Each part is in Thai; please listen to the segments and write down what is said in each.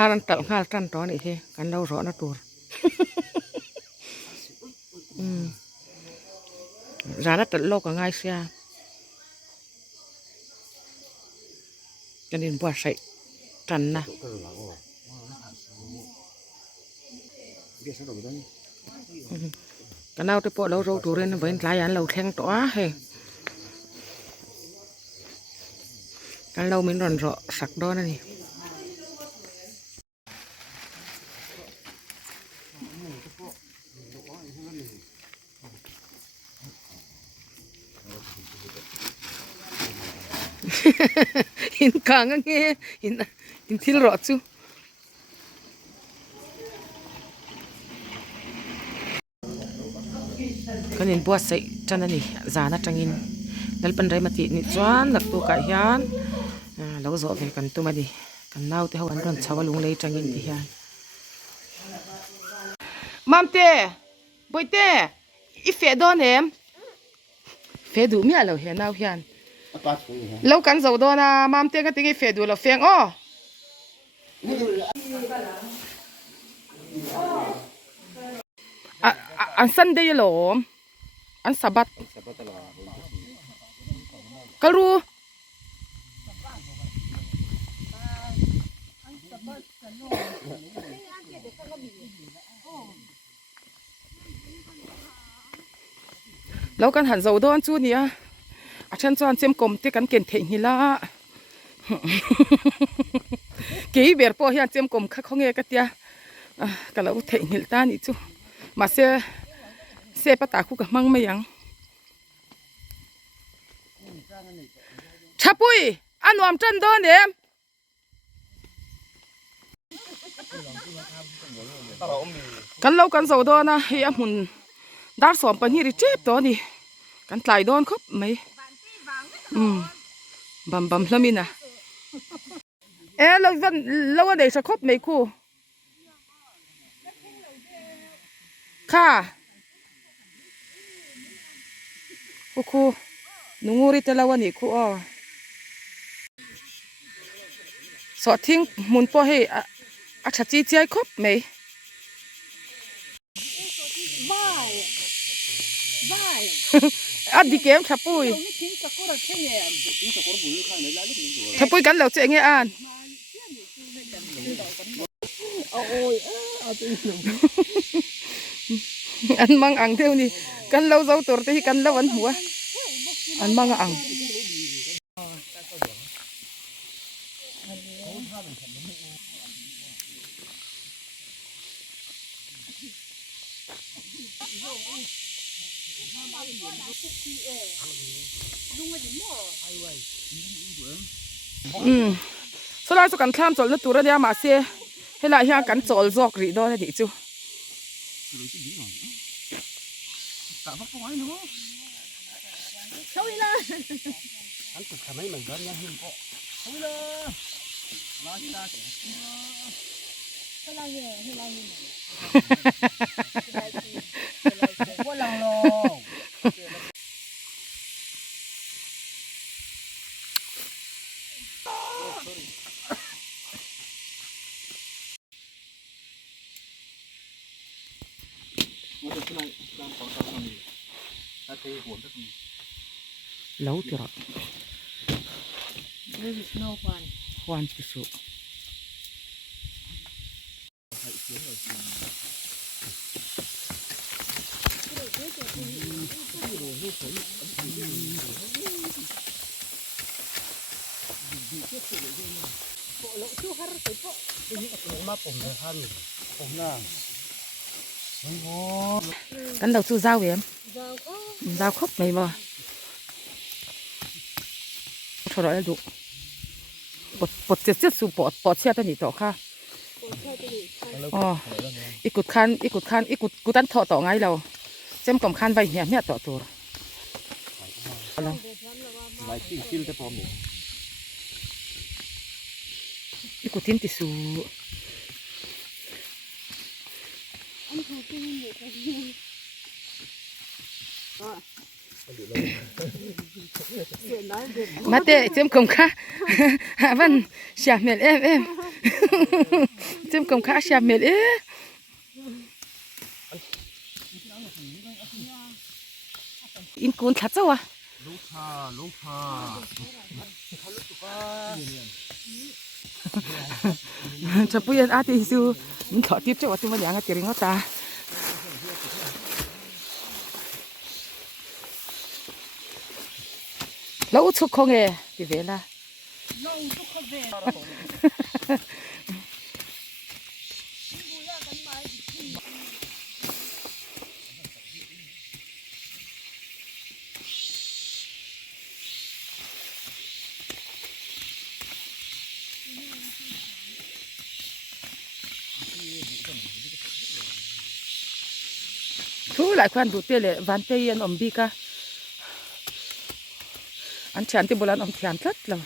aran tal ngal tan to ni he kan lau ro na tur rana tal lo ka ngai sia cho nên bua sậy trần na cái nào tôi bỏ lâu rồi tụi nó vẫn lại ăn lâu khen tỏa hay cái lâu mình ròn rọ sặc đó này in càng nghe in thil rõ chứ cái nên bua sậy cho nên giá nó trăng in dal pan rai mati ni chuan lak tu ka hian lo zo ve kan tu ma di kan nau te hawan ron chawa lung lei trang in ti hian mam te boi te I fe don em fe du mi alo hian nau hian lo kan zo do na mam te ka ti fe du lo feng o an Sunday lo an sabat karu lâu kan hẳn dầu đón chú nia chân cho anh xem cùng thì kan kiện thịnh hi la kỹ biệt po hiền xem cùng không nghe cái tia cái lâu thịnh hi ta nhỉ chú mà xe bắt tạc khu cả măng mấy yang chapui ăn warm chân đón em kan lâu kan dầu đón à hi am hun dar som pa ni ri chep to ni kan tlai don khop mai bam bam hlamina e lo van lo de sa khop mai khu kha khu nunguri te lawani khu o so thing mun po he a chachi chai khop mai ăn đi kiếm chapui cắn lẩu chạy nghe an ăn mang ăn theo đi cắn lâu dâu tuổi thì cắn lâu ăn hùa ăn mang ăn sau đó cho cần tham chọn lớp tuổi ra mà xe hay là hiện cần chọn giọt gì đó là gì chứ lâu thì rồi khoan cái số cắn đầu su dao về em dao khóc này mà sau đó là đủ bột chết su bột xe tên gì đó kha ít cút ăn thọ tỏ ngay đâu xem cầm khan vay nhẹ tỏ tổ ít cút tim tì su Mate xem cùng kha Vân chả mệt em เจ้มกำข้าชาเมลอินกูนทัดเจ้าวะลูกค้าจะพูดยันอาทิซูมันถอดทิพย์เจ้าว่าที่มันอย่างเจริญเขาตาแล้วอุทุกคงเอที่เวล่ะทุกหลายคนดูเตะเลยวันเตยันอมบีกะอันฉันที่โบราณอมเทียนทัดแล้ว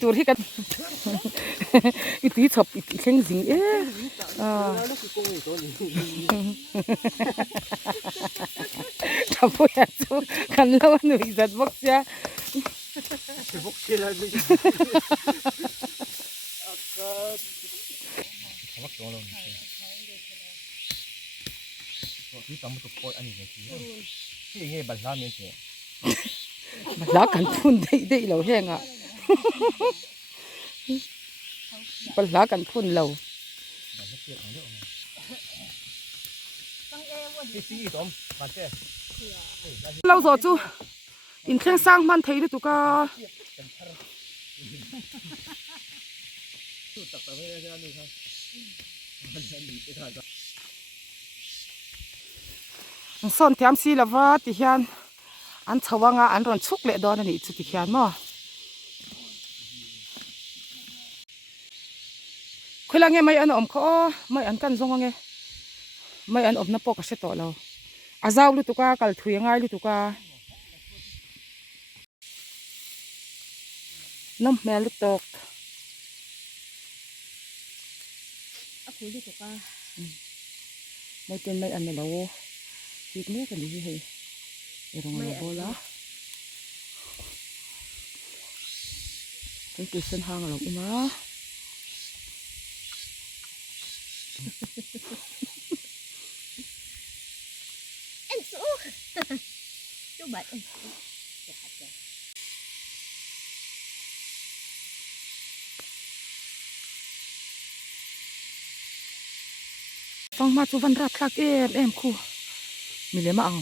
ตัวที่กันอีตีชอบอีเข่งสิงทำพูดอย่างนู้กันแล้วหนูจะบอกจ้าแล้วกันพุ่นได้เราแห้งอ่ะปัญหากันพุ่นเราเราสอจูอินเทงสร้างมันไทยด้วยตุกาส่วนเทียมซีละว่าที่เฮียนอันชาวงาอันร้อนชุกเละดอนนี่จุดที่เฮียนมั้งคุยละไงไม่อันอมเขาไม่อันกันซงไงไม่อันอมน้ำปกก็เสร็จต่อเราอาเจ้าลูกตุกากัลถุยง่ายลูกตุกาน้ำแม่ลูกตกคุยลูกตุกาไม่เป็นไม่อันเราคิดเนี้ยกันดีเหรอเรื่องอะไรบ้างล่ะต้องติดเส้นทางหรอกอีมาCoba Fang ma chu van rat thak em khu mi le ma ang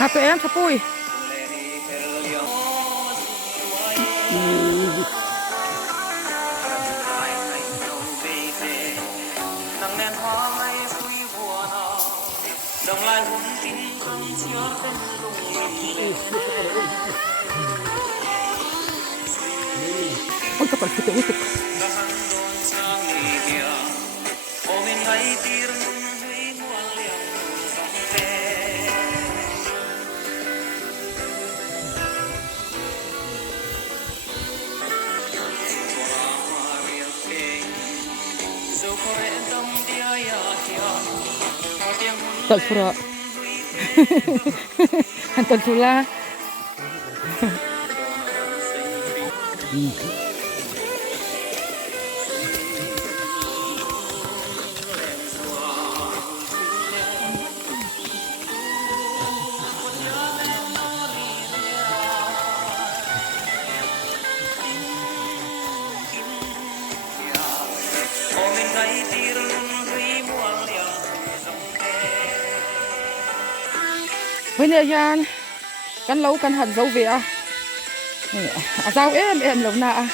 Hạt tụi em thật vui. Ôi các bạn phải tự Talfura. Talfura. với nè yan căn lâu căn hẳn dấu về à dao em lâu na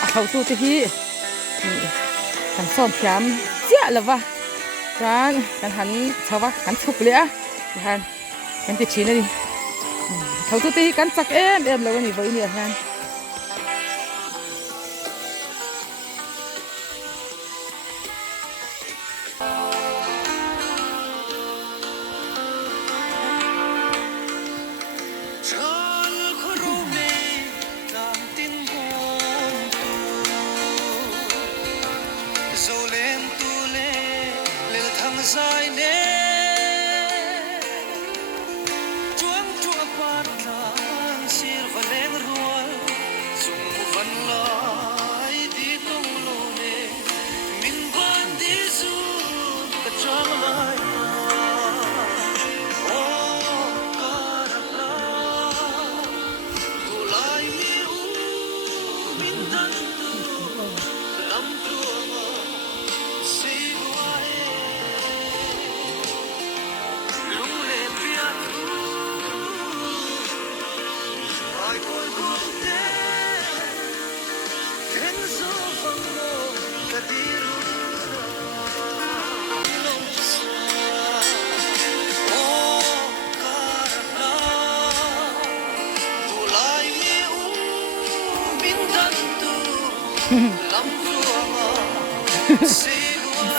hậu tu thì hi căn son thiam chia là va căn hắn sao va căn chụp lẽ căn cái chín này đi hậu tu thì căn chắc em lâu này với nè yan dài nè chuông chua pan lan sir và lên ruồi dùng văn lại đi công lô nè mình vẫn đi du cả trong lại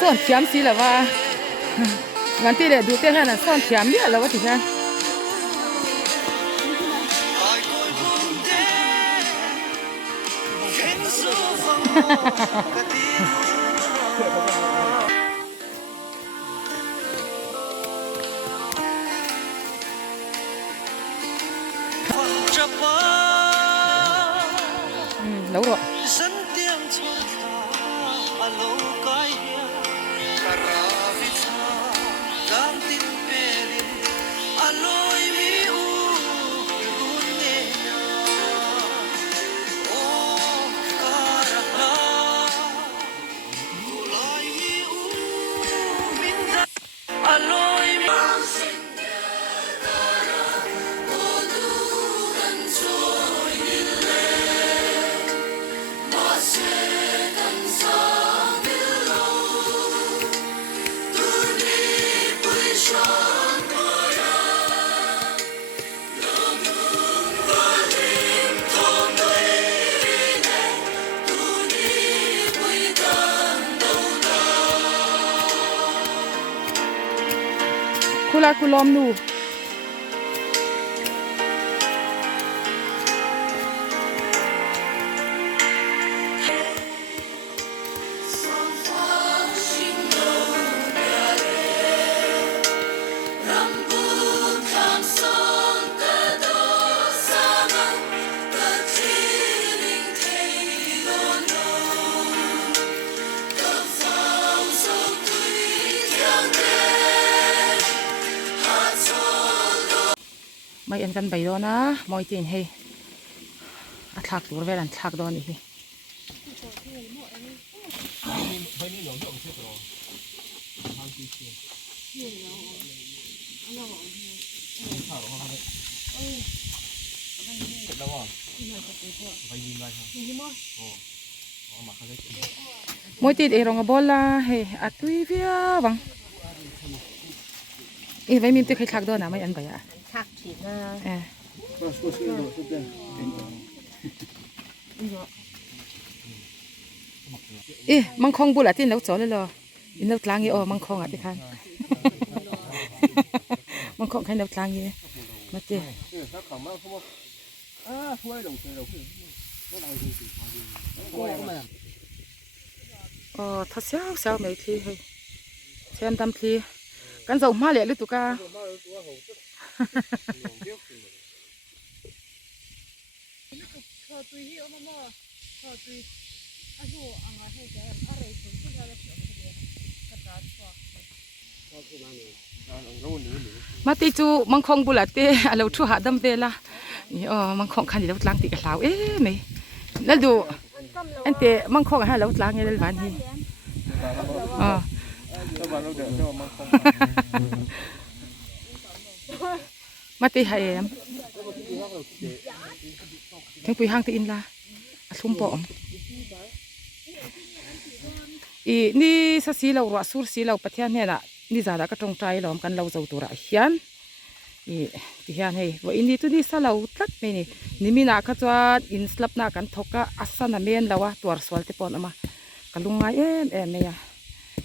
son thiam xí là va ngắn tí để đủ tiền hay là son thiam biết là có gì ha lâu rồi kula kulom nu mai ănกันไปด้วยนะมอยจีนให้ทักตัวเวลาทักด้วยนี่มอยจีนเอรองกับอลล่ะเฮ้อัดตุยเวียบังไว้มีตัวใครทักด้วยนะไม่อันไปอ่ะทักฉีดนะมังคงบุหรี่ที่เราจ่อเลยเหรออินเรากลางยี่มังคงอ่ะที่คันมังคงใครเรากลางยี่มาเจ้ถ้าเสียวไม่ทีเฮ้ยเช่นดำทีกันส่งมาเลยหรือตุกามาตีจูมังคงบุหรี่เตะเราชั่วหาดำเตะละมังคงคันเดียวล้างตีกับเราไม่แล้วดูอันเตะมังคงให้เราล้างยังไงบ้างนี่ มาตีให้เอ็มทั้งปุยห้างตีอินละสุ่มปอมอีนี่สัสีเรารัวสูรสีเราปะเทียนเนี่ยนะนี่จะได้ก็ตรงใจเรากันเราจะตัวระเฮียนอีที่เฮียนให้ว่าอินนี่ตัวนี้สเราตัดไม่นี่นี่มีนักขจรอินสลับนักกันทกะอัศนาเมียนเราวะตัวสวลที่ปอนออกมากันลุงไงเนี่ย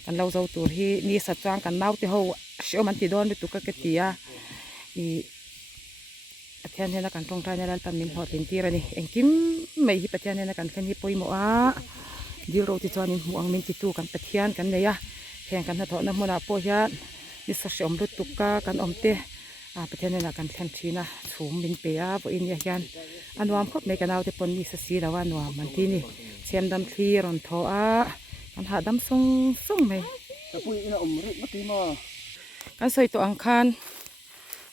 กันเราจะตัวที่นี่สัจจางกันเมาที่เขาเชื่อมันติดโดนไปตุกกะตีอ่ะอีปะเทียนเนี่ยนะกันตรงใจเนี่ยเราตันมินหอดลินทีระนี่เองกิมไม่ฮิปะเทียนเนี่ยนะกันแค่นี้ปอยหมอ่ะดีโรติจอนินห่วงมินติตูกันปะเทียนกันเนี่ยแข่งกันนะเถอะนะมัวนาปอยานนี่สักอมรุตุกะกันอมเตปะเทียนเนี่ยนะกันแข่งทีนะสูงมินเปียบอินยายันอันวามครบในกันเอาแต่ปนนี่สักสีแล้ววันวามมันที่นี่เชียมดำทีรอนทอกันหาดำส่งไหมกันใส่ตัวอังคาร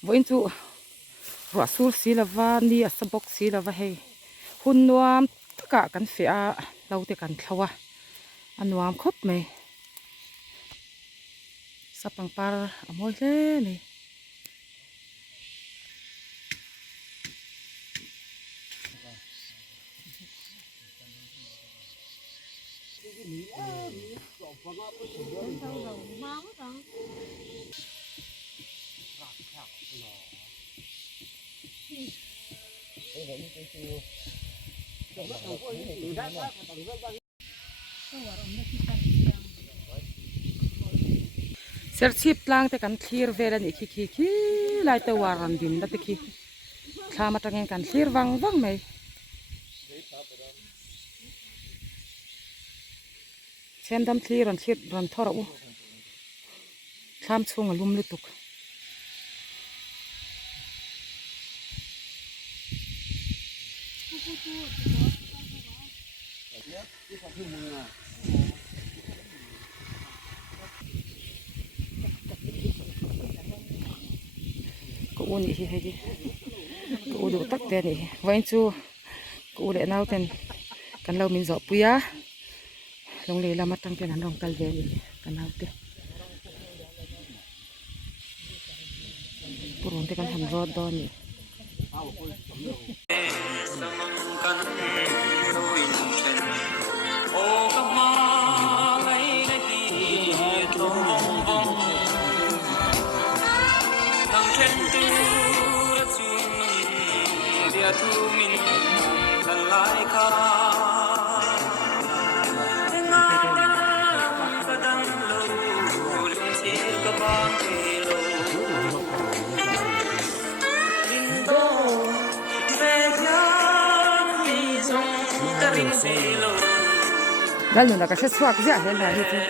วันจุรัวสูรสีละวันนี่สบกสีละวันให้หุ่นนวมตะกะกันเสียเราแต่กันเขาว่าอันวามครบไหมสับปังปาร์อมวยเลยนี่เสียชีพล้างแต่กันคลีร์เวลันอีกขี้ไล่ตัววารันดินแล้วตะกี้ข้ามาตั้งกันคลีร์วังไหมเช่นดำคลีร์รันทอร์อุข้ามช่วงลุ่มลุตุกก็อุ่นอีกทีก็อุ่นดูตักเตนี่วันจูก็อุ่นเล่นเอาเต็นกันเรามีจอบปุยะลงเลยละมาตั้งเป็นอันรองกัลเวนี่กันเอาเตปุรุนเตกันหันรอดดอนนี่แล้วหนูน่ะก็เช็ดสวกเสียเห็นไหมที่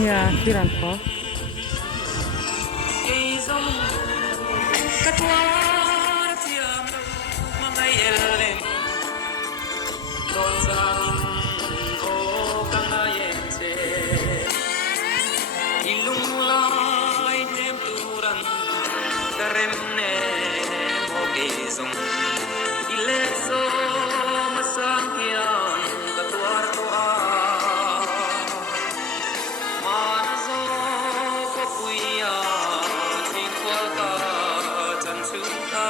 เนี่ยที่ร้านพอ Remne mogezong ileso masangkian katuar toa manazo kopuya tikwal ka chanchuta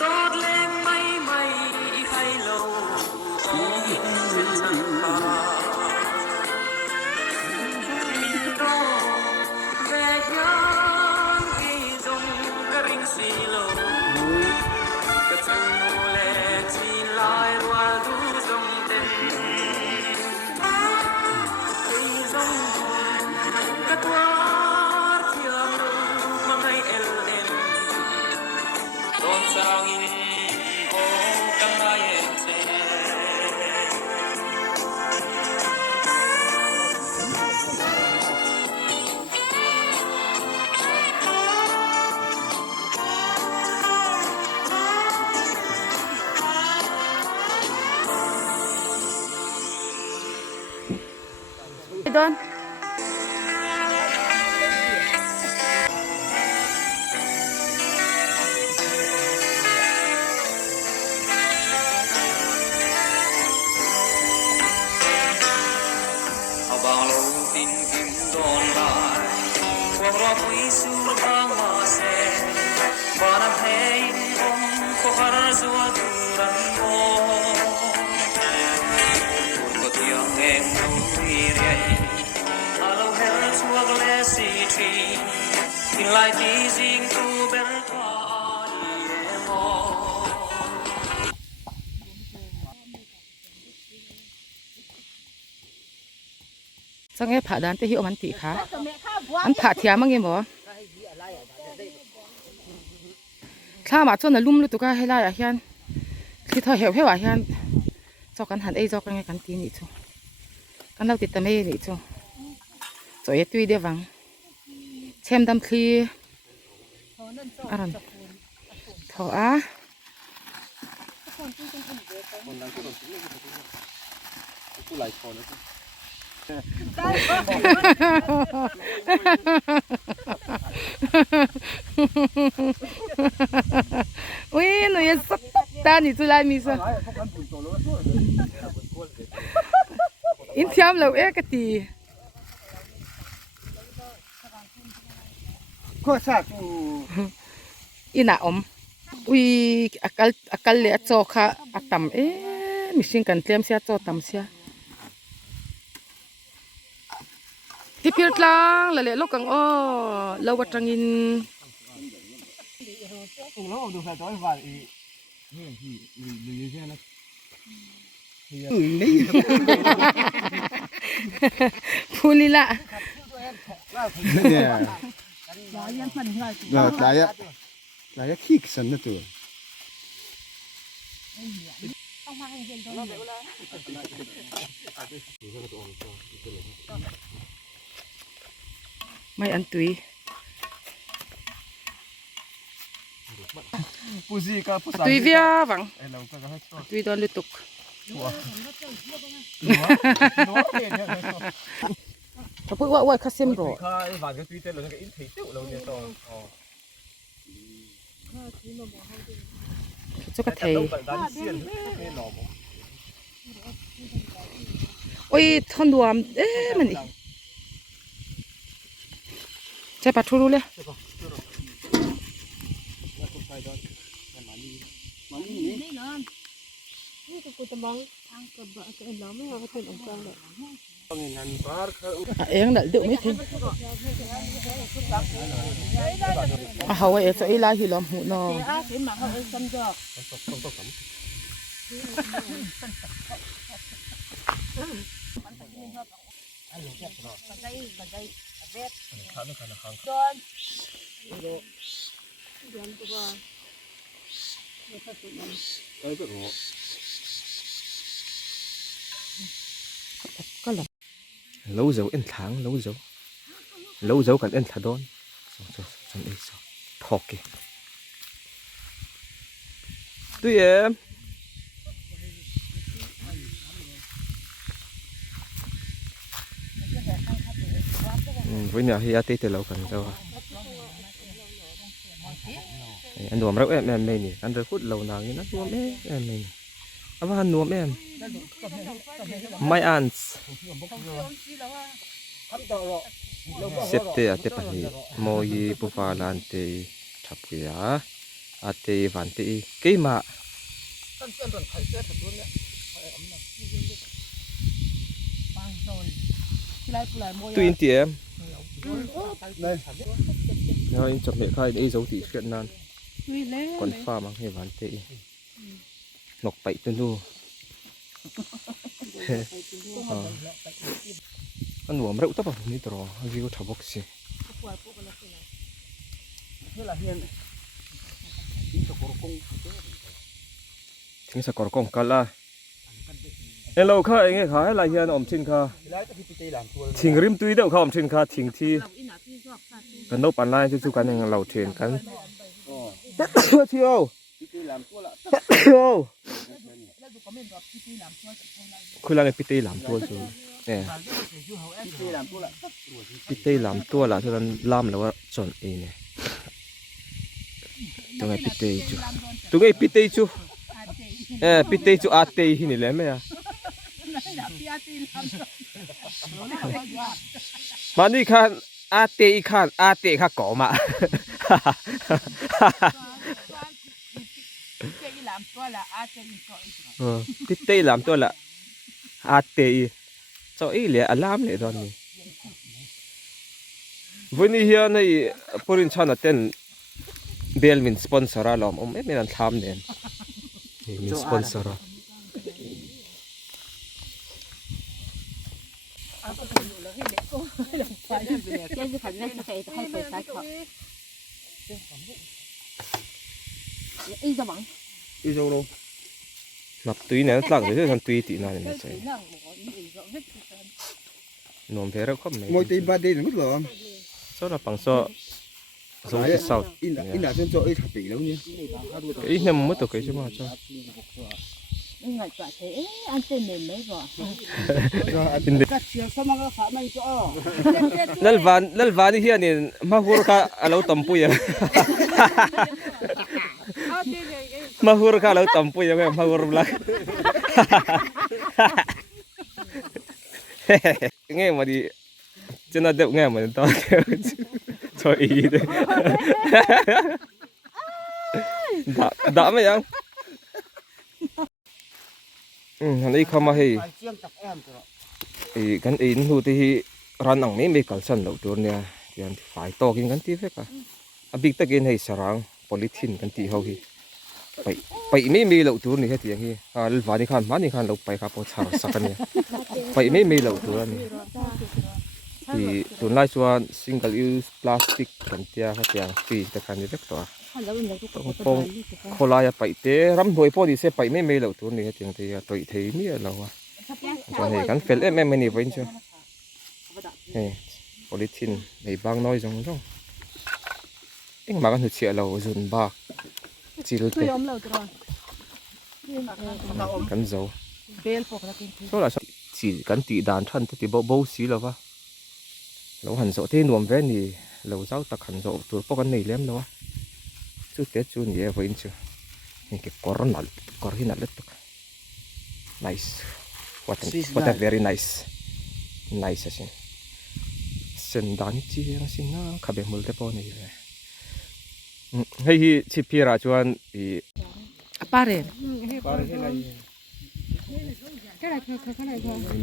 dodleng mai hai lo chen chan pa silo ka chung le chi lai rua du dong den ei dong ka tua thiam lu ma mai el en don sang in o kang ai en se Don. abang lo tin kim don lai quang ro pui sur bang ma se bana hein om ko har zual turan mo ko tiang em no ri re alo hel chuak le si tri in lai ti jing tu ber twa ni mo Sang nghe phá đàn tới hiệuมันตีขาอันผ่าเทียมั้งยังบ่ข้ามาจนน่ะลุ่มลุตุกะให้ไล่อ่ะเฮียนที่เธอเหี่ยวเหี่ยวอ่ะเฮียนจอกกันหันจอกกันไงกันตีนี่จูกันเราติดตะเมนี่จูจอยตุยเดียวังเชมดำคลีอะไรเถอะอุ้ยหนูยังสักตาหนูจุฬามีซะอินเทียมเรากะตีก็ชากู อิน่าอมอุ้ยอักเลอะโจค่ะอัตมมิชิงกันเตรียมเสียโจตำเสียที่พิร์ตลังละเละลูกกังอ้อเราวัดจังอิน แล้วดูใส่ตัวฝ่ายอีนี่ที่ดูอยู่ใช่ไหมนี่ พูนี่ละ เนี่ยหลายขี้สันนะตัว ไม่อันตุย Pusika, pusaka. Tui via vang. Hello, kaya hector. Tui don lutuk. Kapag wa kasim bro. Ka vài cái tui tên là cái in thấy tiểu lâu nè to. Cho cái thầy. Ôi thon đuam mình đi. Chạy bắt thu luôn. Em đã được mấy thiên. Hầu ấy cho lại thì làm hụt nó. Có lắm. lâu dấu in tháng lâu dấu cần in thà đón xong ấy sao thọ kì tụi em với nhà hi ati từ lâu cần đâu anh nuông rau em này nè anh rau phút lâu nào như nó nuông em này apa han nuông em my aunts septe ate pahi moi pupalan te thapia ate vante keima tụi in tiệm rồi in chụp mẹ khai để dấu thị chuyện nan còn pha mà nghe ván tệ ngọc bậy tuân lu ăn uống rượu tấp vào ní trò hay có thảo bốc xì thính sa cỏ công cá la em lâu khai nghe khai là hiện ổm trên kha thỉnh rim tui đâu khai ổm trên kha thỉnh thiกันนบอันไลน์จู่ๆกันยังเราเทรนกันเที่ยวคุยเรื่องพิธีหลามตัวจู่เนี่ยพิธีหลามตัวละที่นั้นล่ามแล้วว่าจนเองเนี่ยตรงไอ้พิธีจู่ตรงไอ้พิธีจู่พิธีจู่อาเตยที่นี่แหละไหมอ่ะมานี่ค่ะอาเตอีขันอาเตข้าก่อมาติดเตหลามตัวละอาเตอีเจ้าอีเหลี่ยอลามเลยตอนนี้วันนี้เฮียในปริญญาณเต้นเบลมินสปอนเซอร์ล้อมไม่เป็นอันทำเนี่ยมินสปอนเซอร์อีโจโร่นับตุยเนี่ยตั้งเลยที่ทำตุยตีนานเนี่ยใช่นวมเพลร์ก็ไม่ mỗi tiền ba đi là mất rồi số là bằng số số cái sau in là trên chỗ ít thập tỷ đâu nhỉ ít năm mất được cái chứ mà cho ngài quả thế ăn tên mềm mấy vỏ lal van đi hiện nên mà hur ka alo tampu ya mà hur ka alo tampu ya mà hur belak nghe mà đi chân là đẹp nghe mà to cho ý đấy đã mấy anh anh ấy không mà hay cái in hụt thì ran ang mấy cái sân lẩu tuần nha thì anh phải to cái cái tí phết cả anh biết tất nhiên hay sarang polythene cái tí hậu hiไปไม่มีเหล่าตัวนี่แค่ที่อย่างนี้วันนี้ขันเราไปครับพอชาวสักเนี่ยไปไม่มีเหล่าตัวนี่ที่ตัวไล่ส่วน single use plastic กันเตียครับอย่างฟรีแต่การนี้เล็กตัวปงโคลายไปเตะรำหน่วยพอดีเสียไปไม่มีเหล่าตัวนี่แค่ที่อย่างที่ตัวอีเทียนี่เราอะตอนนี้กันเฟลไม่นี่ไว้เชียวนี่โพลิทินในบางน้อยจังเอ็งมากันหัวเฉียเราจุนบ้าจีรุเตกันเจ้าก็ละจีกันตีด่านท่านตีเบาสีแล้ววะเราหันโซ่ที่นวมแว่นนี่เราเจ้าตะขันโซ่ตัวพวกกันนี่เลี้ยมแล้ววะจุดเตจุนเย่ไว้เชียวนี่เก็บกอร์นัลกอร์หินัลตุก nice what a very nice asin sen dan chi ang sin na khabe mul te po ni hei hi chipira chuan I apare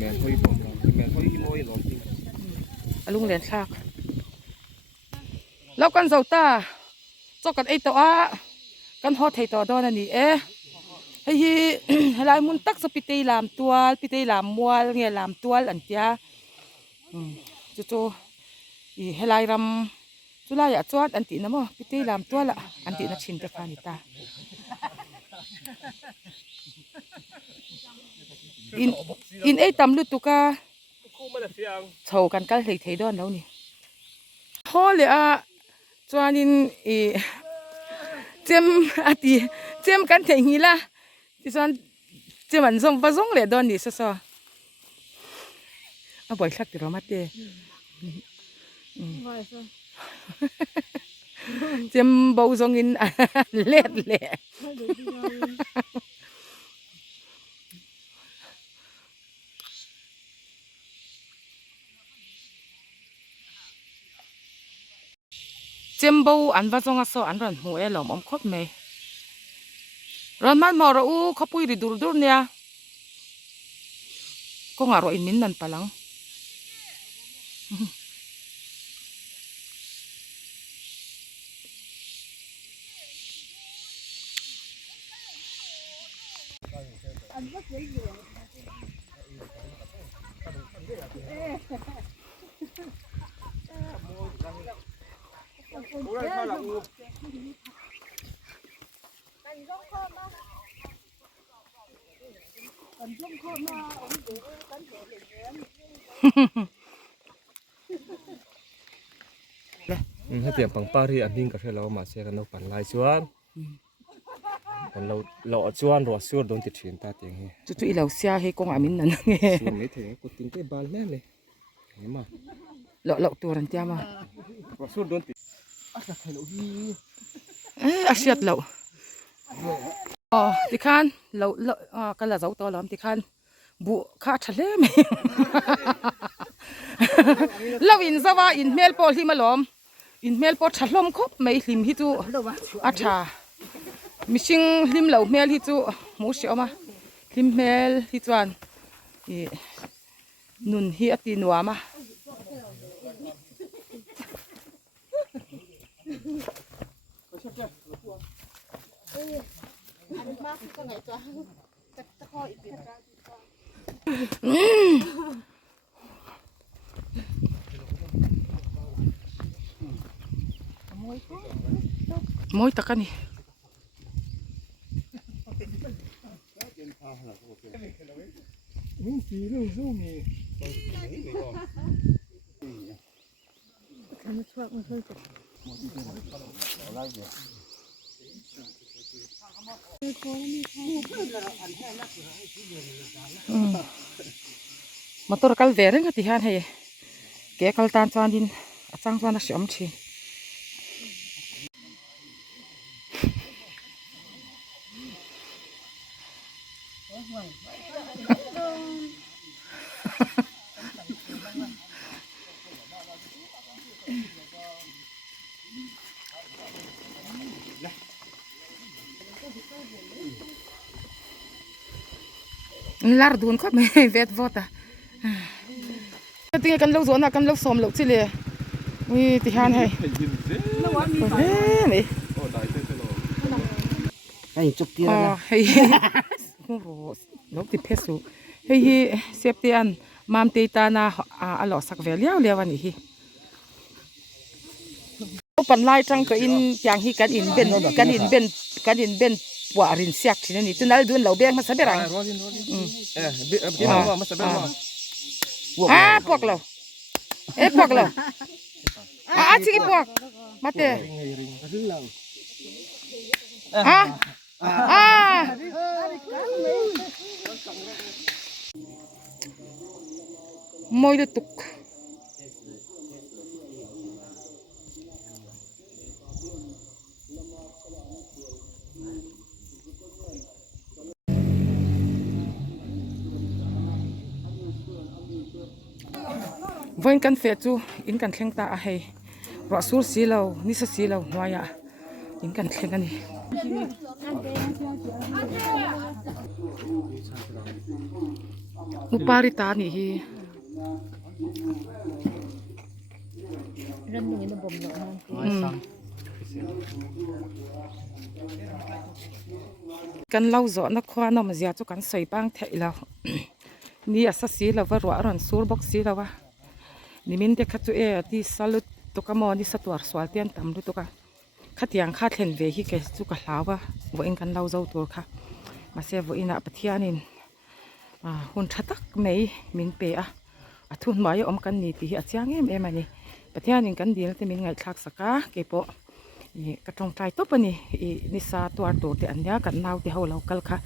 men hoi pom men hoi moi lo ting alung len thak lo kan zo ta cho kan ei to a kan ho thei to don ani hei hi helai mun tak sa pitei lam mual nge lam tual an tia chu I helai ram chula ya chuat an ti na mo pitei lam tuala an ti na chin te kha ni ta in ei tam lu tu ka โชว์กันก็เลยเทดอนแล้วนี่พอเลยจวนนินเจมอาทิเจมกันเทงีละที่ส่วนเจมันส่งผสมเลยดอนนี่ซะบ่อยสักทีเรามาเตะ Vai så. เจมเบาส่งอินเล็ดเลย เจมบูอันว่าจงอาโซอันรันหัวหลอมอมคบไหมรันมันมอระอูเขาปุยดิดูเนี่ยก็งารอินมินนันปะลังถ้าเตรียมปังปารีอันนี้ก็ให้เรามาเสียกันเราปั่นลายชวนกันเราชวนรัวชวนโดนติดเฉียนตาเตียงเฮ้ จุอีเหล่าเสียให้กงอามินนั่นไง ชวนไม่ถึงกูติ้งเตะบอลแน่เลยเห็นมั้ย เหล่าตัวรันเตียมา รัวชวนโดนติดอาเสียดเหล่าติคันเหล่ากันละเจ้าตัวหลอมติคันบุข้าทะเลไหมเราอินซะว่าอินเมลปอที่มาหลอมอินเมลปอฉลอมครบไม่ลิมฮิจูอาชามิชิงลิมเหล่าเมลฮิจูมูเสียวมาลิมเมลฮิจวนนุนฮิอตินัวมามวยตะกันนี่มาตัวกัลเวรกันที่ฮันให้แกกัลตานจวนดินจ้างจวนนักชมชีลาร์ดูนครับไม่เวทวอตอ่ะตีกันเล่าสวนกันเล่าสมเล่าสิเลยวิที่ฮันให้เฮ้ยไอ้จุกเตี้ยนะเฮ้ยโอ้โหลูกติดเพชรสูเฮ้ยเสียบเตียนมามตีตานาอร่อยสักเวลเลี้ยววันนี้ปันไล่จังก็อินอย่างฮีกันอินเป็นปัวรินเสียกที่นี่จนนั้นดูเหล่าเบี้ยมาสับเบรังพวกเราพวกเราชิคกี้พวกมาเตะมวยตุกวันกันเฟจูอินกันแข่งตาให้รอสูรสีเรานิสสีเราหัวยาอินกันแข่งกันนี่อุปาริตานี่ Ram ni na bom no. กันเล่าจอนักควานอมเสียจุกันใส่บ้างเทเรานี่อาศัยเราว่ารัวรันสูรบ็อกซี่เราว่านี่มินเด็กขัดตัวที่สลุดตุกมอนี่สตัวสวาเตียนตำดูตุกขัดยังขัดเห็นเวฮิเกจุกลาวว่าว่าเองกันเล่าเจ้าตัวค่ะมาเสียว่าอินาปะเทียนินหุ่นชัดตักไม่มินเปะ ทุนหมายอมกันนี่ตีอาเจียงเอ็มอันนี้ประเทศนี้กันดีแล้วจะมีไงทักษะกะเก็บปะนี่กระจงใจตุ๊บนี่นิสาตัวตัวที่อันนี้กันนาวที่เขาเรากัลค่ะ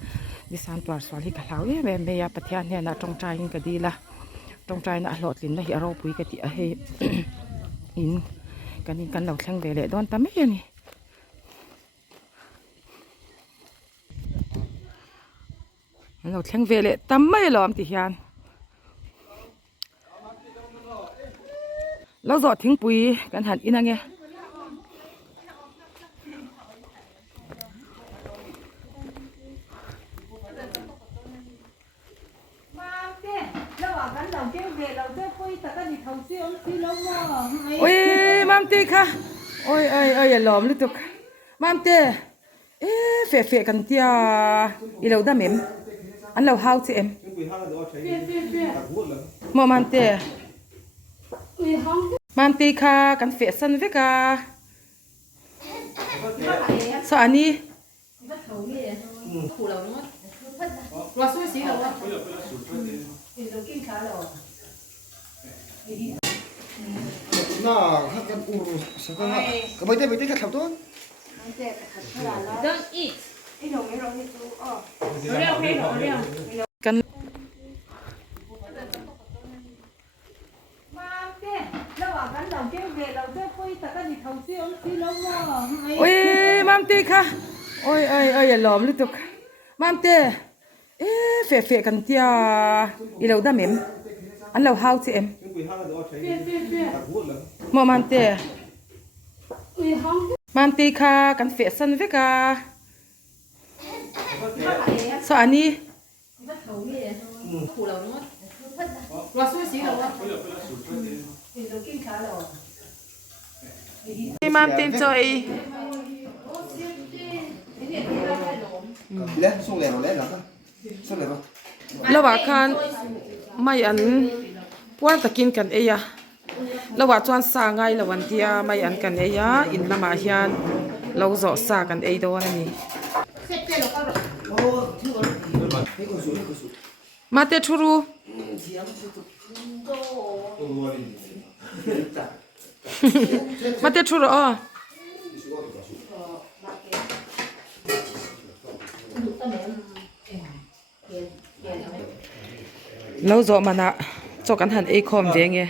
นิสานตัวสวาลิกะเหล่าเมย์ประเทศเนี่ยนะจงใจนี่ก็ดีละจงใจนะหลอดลินละเฮเราปุยกะติเฮอินกันนี่กันเราแข่งเวลโดนตาไม่นี่เราแข่งเวลตาไม่หลอมติฮานเราจอดทิ้งปุ๋ยกันหันอีนั่งไงโอ้ยมามตีค่ะโอ้ยอย่าหลอมเลยตุกมามตีเฟะกันเตียอีเราได้เหม็มอันเราหาวสิเอ็มมามตีมามตีค่ะกันเฟะสันเวกาสอันนี้น่าฮักกันอูรุสักกันก็ไม่ได้ขัดเขาต้น Don't eat. กันโอ้ยมามตีค่ะโอ้ยอย่าหลอมเลยตุกมามตีเฟะกันเตียอีเราได้เหม็มอันเราหาวสิเอ็มมามตีมามตีค่ะกันเฟะสันเวกาสอันนี้มามตีจอย แล้วส่งแหล่เราแล้วเหรอส่งแหล่เรา ระหว่างการไม่อันพวนตะกินกันเอยะระหว่างจวนสาไงระหว่างเดียไม่อันกันเอยะอินละมาเฮียนเราจะสากันเอยโดนนี่มาเตทูรูมาเตทูรูอ๋อเราจะมานะจกันหันเอคอมเวงไง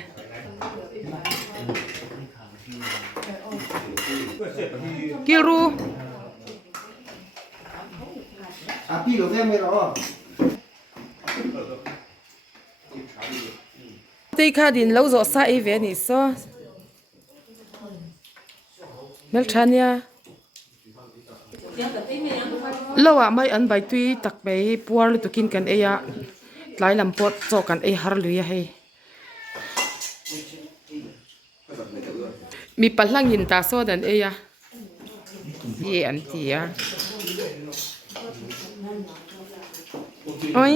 กิรู พี่เราแค่ไม่รอ ตีขาดินเราจะใส่เวนิสเมลชานียเราอะไม่อันใบตุยตักไปปัวเลยตุกินกันเอยะหลายลำปอดจกันเอฮาร์ลุยให้มีปลังยินตาโซดันเอยะเยี่ยนตีอะโอ้ย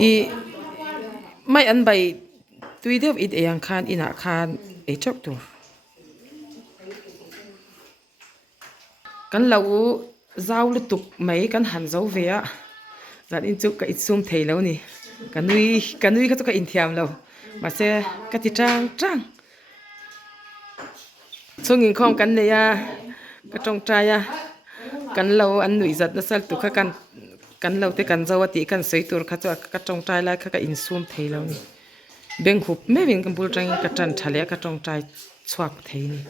อีไม่อันใบตุยเดียวอีเอียงคานอินาคานเอจกตัวกันเราเจ้าลุตุกไม่กันหันเจ้าเวียจัดอินจุกกับอิซุ่มเทแล้วนี่กันนุยก็ต้องอินเทียมเรามาเสกันที่จังช่วงยิงของกันเลยก็จงใจกันเราอันนุยจัดนั่นสักตุกกันเราแต่กันเจ้าติกันสวยตัวเขาจะก็จงใจแล้วเขาก็อินซุ่มเทแล้วนี่เบ่งหุบไม่เบ่งกันบุญจังก็จันทะเลก็จงใจสวกเทนี่